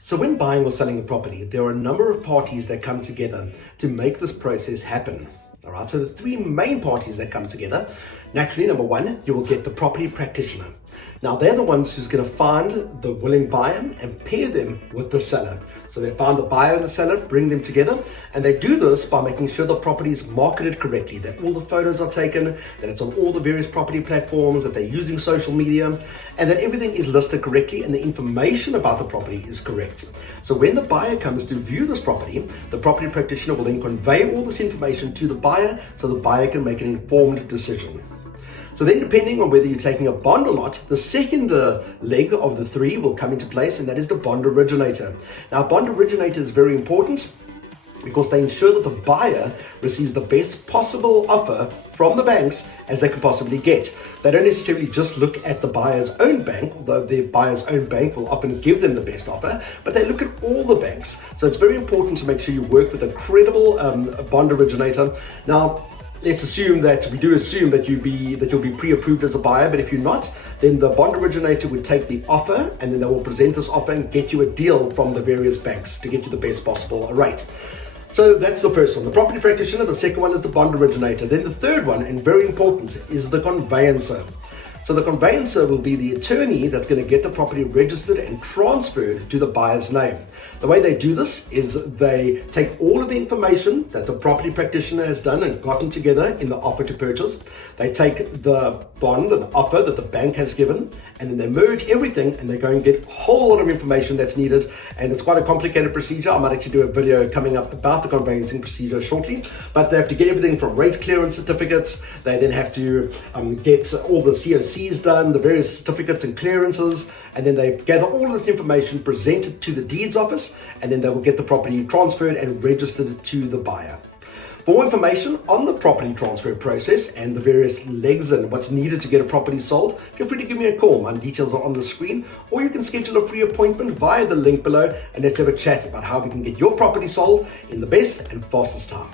So when buying or selling a property, there are a number of parties that come together to make this process happen. All right, so the three main parties that come together, naturally, number one, you will get the property practitioner. Now, they're the ones who's going to find the willing buyer and pair them with the seller. So they find the buyer and the seller, bring them together, and they do this by making sure the property is marketed correctly, that all the photos are taken, that it's on all the various property platforms, that they're using social media, and that everything is listed correctly and the information about the property is correct. So when the buyer comes to view this property, the property practitioner will then convey all this information to the buyer so the buyer can make an informed decision. So then, depending on whether you're taking a bond or not, the second leg of the three will come into place, and that is the bond originator. Now, bond originator is very important because they ensure that the buyer receives the best possible offer from the banks as they can possibly get. They don't necessarily just look at the buyer's own bank, although their buyer's own bank will often give them the best offer, but they look at all the banks. So it's very important to make sure you work with a credible bond originator. Now, let's assume that you'll be pre-approved as a buyer, but if you're not, then the bond originator would take the offer and then they will present this offer and get you a deal from the various banks to get you the best possible rate. So that's the first one, the property practitioner. The second one is the bond originator. Then the third one, and very important, is the conveyancer. So the conveyancer will be the attorney that's going to get the property registered and transferred to the buyer's name. The way they do this is they take all of the information that the property practitioner has done and gotten together in the offer to purchase. They take the bond and the offer that the bank has given, and then they merge everything and they go and get a whole lot of information that's needed. And it's quite a complicated procedure. I might actually do a video coming up about the conveyancing procedure shortly, but they have to get everything from rate clearance certificates. They then have to get all the COCs done, the various certificates and clearances, and then they gather all of this information, present it to the deeds office, and then they will get the property transferred and registered to the buyer. For more information on the property transfer process and the various legs and what's needed to get a property sold, feel free to give me a call. My details are on the screen, or you can schedule a free appointment via the link below, and let's have a chat about how we can get your property sold in the best and fastest time.